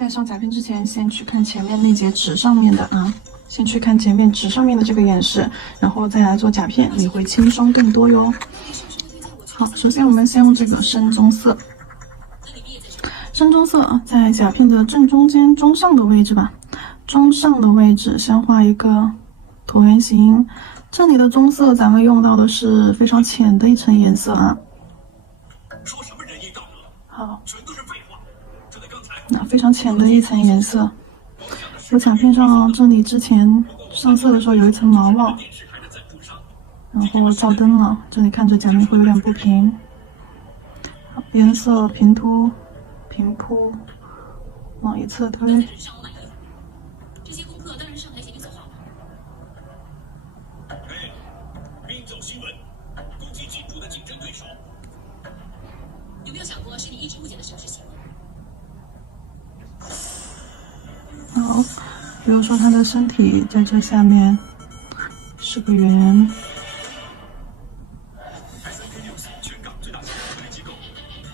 在上甲片之前，先去看前面那节纸上面的啊，先去看前面纸上面的这个演示，然后再来做甲片，你会轻松更多哟。好，首先我们先用这个深棕色，深棕色啊，在甲片的正中间中上的位置吧，中上的位置先画一个椭圆形。这里的棕色咱们用到的是非常浅的一层颜色啊。好，那非常浅的一层颜色。我甲片上这里之前上色的时候有一层毛毛，然后照灯了，这里看着甲面会有点不平。颜色平铺，平铺，往一侧推。这些功课当然上台写给走好。兵走新闻，攻击金主的竞争对手。有没有想过是你一直误解的什么是新闻？好，比如说他的身体在这下面是个圆。SNK News 全港最大型的传媒机构，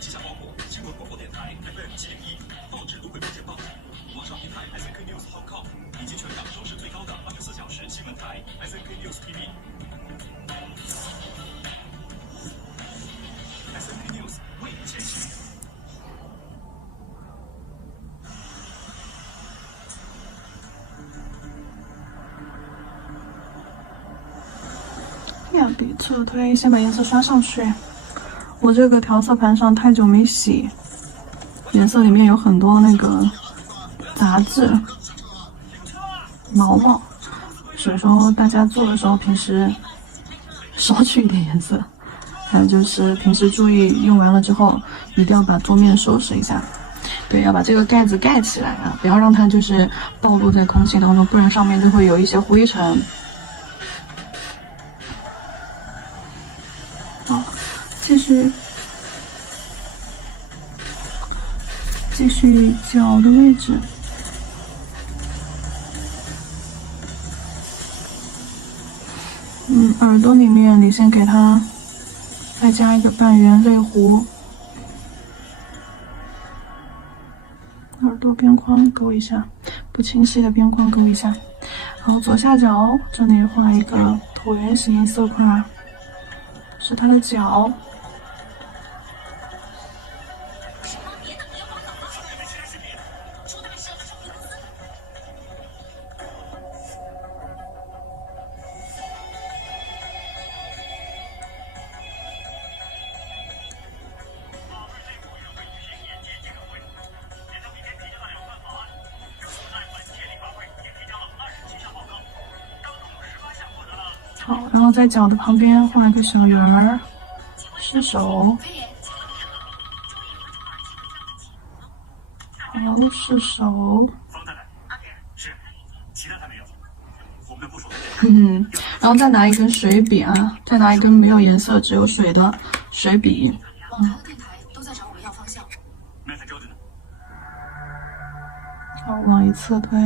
旗下包括新闻广播电台 FM701、报纸都会报简报、网上平台 SNK News Hong Kong，以及全港收视最高的24小时新闻台 SNK News TV。SNK News 为你前行。面笔侧推，先把颜色刷上去。我这个调色盘上太久没洗，颜色里面有很多那个杂质、毛毛，所以说大家做的时候平时少取一点颜色。还有就是平时注意用完了之后，一定要把桌面收拾一下。对，要把这个盖子盖起来啊，不要让它就是暴露在空气当中，不然上面就会有一些灰尘。好，继续脚的位置。耳朵里面你先给它再加一个半圆泪弧，耳朵边框勾一下，不清晰的边框勾一下。然后左下角这里画一个椭圆形色块，是它的脚。好，然后在脚的旁边画一个小圆儿，是手。好，是手。是，其他还没有。我们的部署。然后再拿一根水笔啊，再拿一根没有颜色只有水的水笔。网台和电台都在找我们要方向。那才交着呢。好，往一侧推。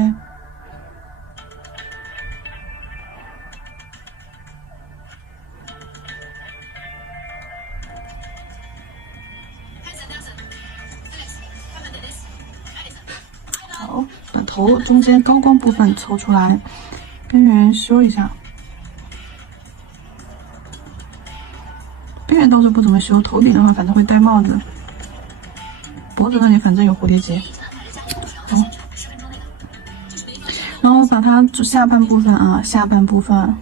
好，把头中间高光部分抽出来，边缘修一下。边缘倒是不怎么修，头顶的话反正会戴帽子，脖子那里反正有蝴蝶结。好，然后把它下半部分啊，下半部分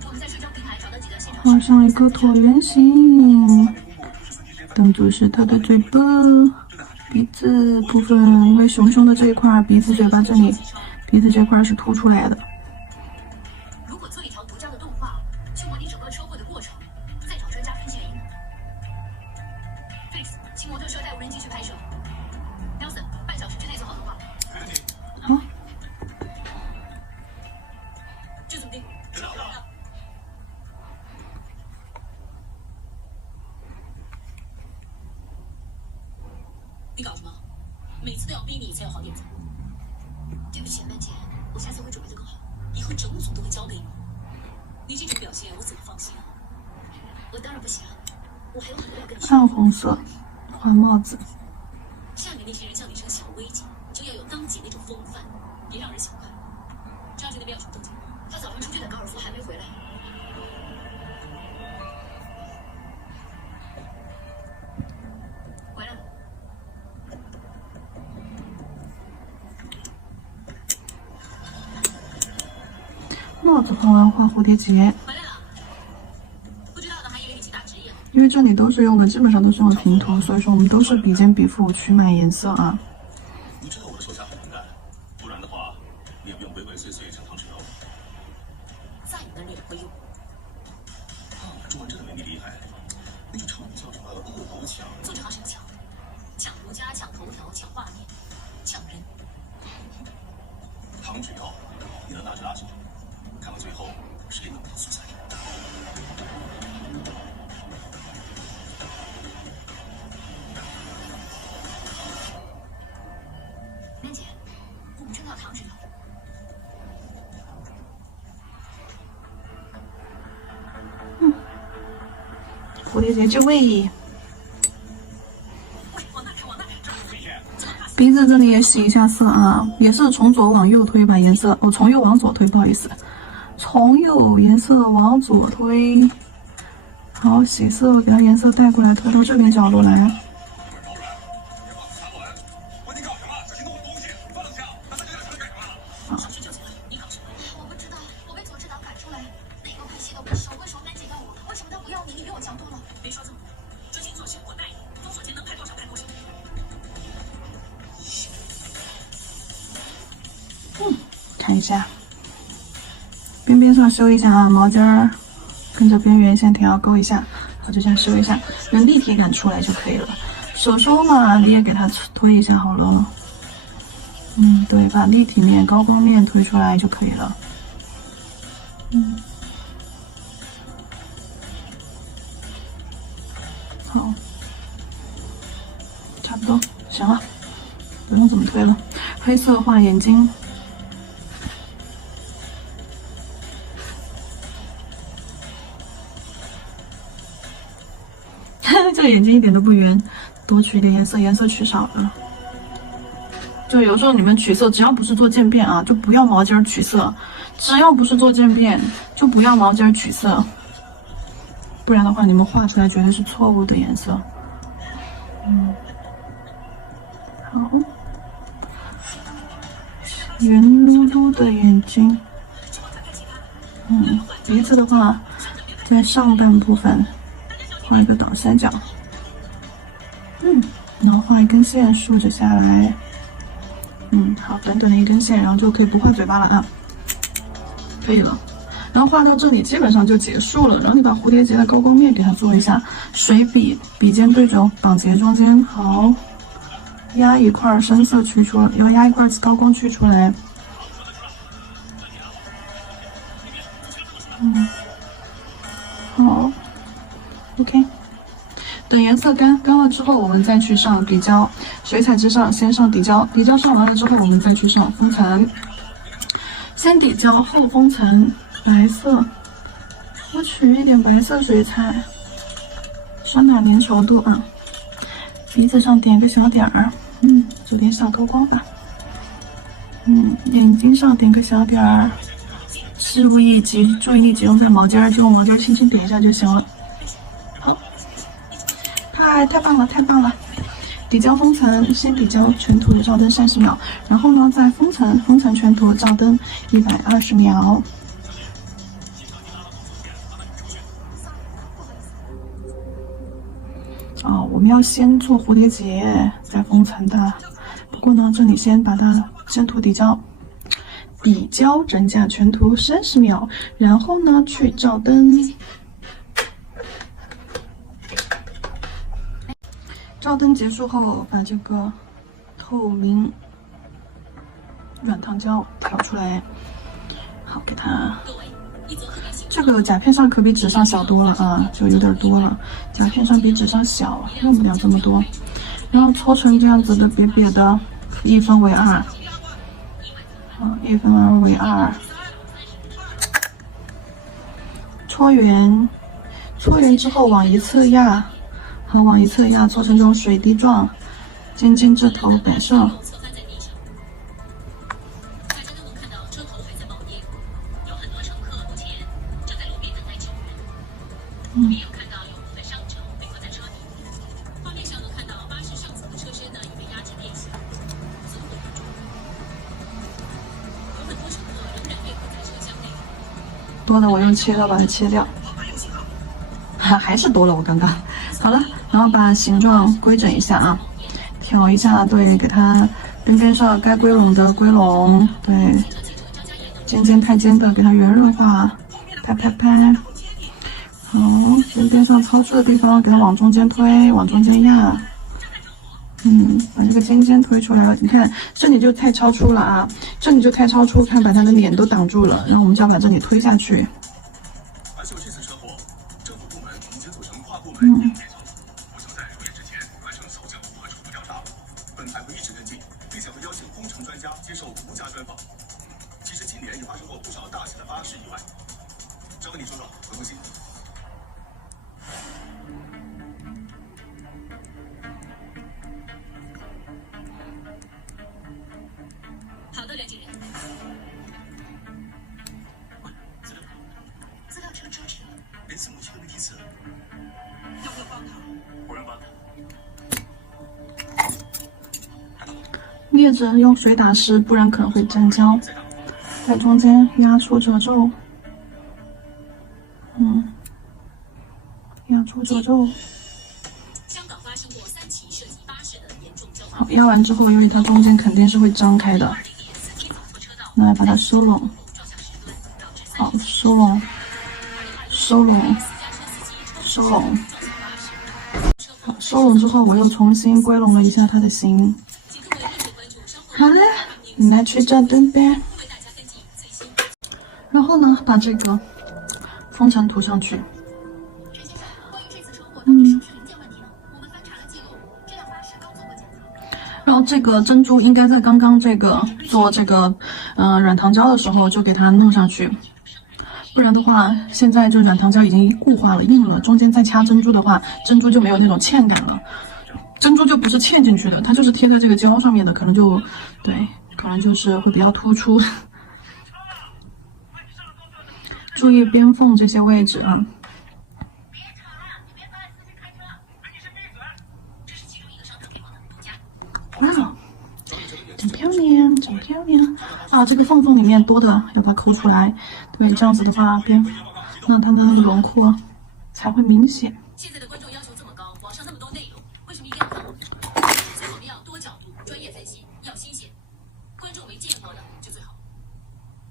画上一个椭圆形，当做是它的嘴巴。鼻子部分，因为熊熊的这一块，鼻子、嘴巴这里，鼻子这块是凸出来的。如果做一条独家的动画，去模拟整个车祸的过程，再找专家分析原因。Felix，请模特车带无人机去拍摄。Nelson，半小时之内做好动画。没问题。好。就这么定。知道了。你搞什么？每次都要逼你才有好点子。对不起，曼姐，我下次会准备得更好，以后整组都会交给你。你这种表现，我怎么放心啊？我当然不行，我还有很多要跟你说。暗红色，画帽子。下面那些人叫你声小薇姐，就要。要有当姐那种风范，别让人小看。张姐那边有什么动静？他早上出去打高尔夫还没回来。回来了。帽子画完画蝴蝶结。回来了。不知道的还以为你去打职业。因为这里都是用的，基本上都是用的平涂，所以说我们都是笔尖笔腹去买颜色啊。你知道我的手下很能干，不然的话，你也不用鬼鬼祟祟成糖水肉。在你那儿你也不会用。中文真的没你厉害，那个成语叫什么恶魔强？做这行谁抢？抢独家，抢头条，抢画面，抢人。糖水药，你能拿着大小，看到最后谁能拿素材？莲姐，我们真的要糖水药。蝴蝶结就位。往那看，往那看，这儿有危险。鼻子这里也洗一下色啊，也是从左往右推把颜色，从右往左推，不好意思，从右颜色往左推。好，洗色，给它颜色带过来，推到这边角落来。我你搞什么？小心弄东西！放下，那他就在车里干什么？小心就行了，你搞什么？我不知道，我被左指导赶出来，哪个派系都不熟，为什么丹姐要我？为什么他不要你？你比我强多了。别说这么多，专心做事，我带你，封锁前能派多少派多少。看一下，边边上修一下啊，毛尖儿跟着边缘线条勾一下，好，就这样修一下，让立体感出来就可以了。手收嘛，你也给它推一下好了。对，把立体面、高光面推出来就可以了。好，差不多行了，不用怎么推了。黑色画眼睛。这个眼睛一点都不圆，多取一点颜色，颜色取少了。就有时候你们取色，只要不是做渐变啊，就不要毛尖取色；只要不是做渐变，就不要毛尖取色，不然的话，你们画出来绝对是错误的颜色。好，圆嘟嘟的眼睛。鼻子的话，在上半部分画一个倒三角。然后画一根线竖着下来。好，短短的一根线，然后就可以不画嘴巴了啊。可以了，然后画到这里基本上就结束了。然后你把蝴蝶结的高光面给它做一下，水笔笔尖对准绑结中间，好，压一块深色去出来，要压一块高光去出来。好 ，OK。等颜色干了之后，我们再去上底胶。水彩之上先上底胶，底胶上完了之后，我们再去上封层。先底胶后封层，白色。我取一点白色水彩，刷点粘稠度啊。鼻子上点个小点儿，做点小高光吧。眼睛上点个小点儿，注意力集中在毛尖儿，就用毛尖儿轻轻点一下就行了。好。太棒了，太棒了！底胶封层，先底胶全涂照灯30秒，然后呢再封层全涂照灯120秒。我们要先做蝴蝶结，再封层的。不过呢，这里先把它先涂底胶，底胶整甲全涂30秒，然后呢去照灯。照灯结束后，把这个透明软糖胶调出来，好，给它这个甲片上可比纸上小多了啊，就有点多了。甲片上比纸上小，用不了这么多。然后搓成这样子的瘪瘪的，1分为2，好，1分为2，搓圆，搓圆之后往一侧压。好，往一侧压，搓成这种水滴状，尖尖这头摆上。也有看到有部分伤者被困在车底。画面上能看到巴士上层的车身呢，已被压成变形，走火入中。有很多乘客仍然被困在车厢内。多的我用切刀把它切掉，还是多了我刚刚。好了，然后把形状规整一下啊，调一下，对，给它边上该归拢的归拢，对，尖尖太尖的给它圆润化，拍拍拍。好，边上超出的地方给它往中间推，往中间压。把这个尖尖推出来了，你看这里就太超出了啊，这里就太超出，看把它的脸都挡住了，然后我们就要把这里推下去。而就这次车祸，政府部门已经组成跨部门应变小组，不求在入夜之前完成搜证和初步调查。本台会一直跟进，并且会邀请工程专家接受独家专访。其实今年也发生过不少大型的巴士意外，这和你说说，何东新。好的，梁警员。资料这个遮起了，连字母机都没提词。要不要帮他？我让帮他。镊子用水打湿，不然可能会粘胶。在中间压出褶皱，压出褶皱。香港发生过3起涉及巴士的严重交通。好，压完之后，因为它中间肯定是会张开的，那把它收拢。好，收拢，收拢，收拢。好，收拢之后，我又重新归拢了一下它的形。好嘞，你来去这灯边。然后呢，把这个封尘涂上去。然后这个珍珠应该在刚刚这个做这个软糖胶的时候就给它弄上去，不然的话，现在就软糖胶已经固化了、硬了，中间再掐珍珠的话，珍珠就没有那种嵌感了。珍珠就不是嵌进去的，它就是贴在这个胶上面的，可能就对，可能就是会比较突出。注意边缝这些位置啊。哇，真漂亮，真漂亮啊！这个缝缝里面多的要把它抠出来，对，这样子的话边，那它的那个轮廓才会明显。现在的观众要求这么高，网上那么多内容，为什么一定要看我们？所以我们要多角度、专业分析，要新鲜，观众没见过的就最好。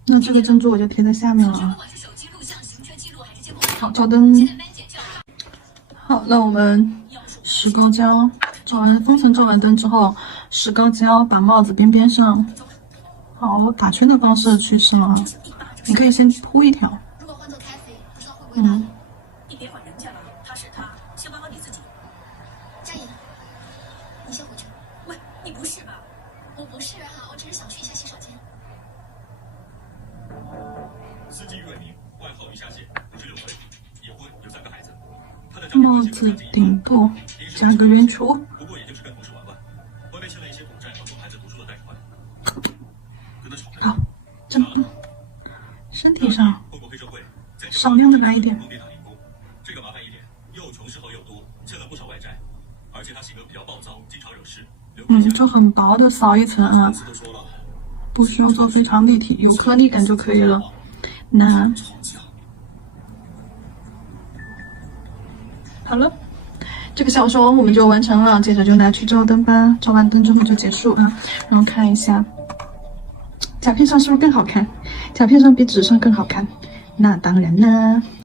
那这个珍珠我就贴在下面了啊。不管是手机录像、行车记录还是监控，好，照灯。现在斑检就要好，那我们石膏胶照完封层照完灯之后，石膏胶把帽子边边上，好打圈的方式去试了啊。你可以先铺一条。如果换做咖啡，不知道会不会打你？你别管人家了，他是他，先管好你自己。佳颖，你先回去。喂，你不是吧？我不是啊，我只是想去一下洗手间。司机于伟明，外号鱼虾蟹，56岁，已婚，有3个孩子。他的帽子顶部加个圆球。不过也就是跟同事玩玩，外面欠了一些股债和送孩子读书的贷款。跟他吵架。好，这么身体上混过黑社会，少量的来一点。这个麻烦一点，又穷事后又多，欠了不少外债，而且他性格比较暴躁，经常惹事。就很薄的扫一层啊，都说了，不需要做非常立体，有颗粒感就可以了。那好了，这个小手我们就完成了，接着就拿去照灯吧。照完灯之后就结束啊。然后看一下，甲片上是不是更好看？甲片上比纸上更好看？那当然啦。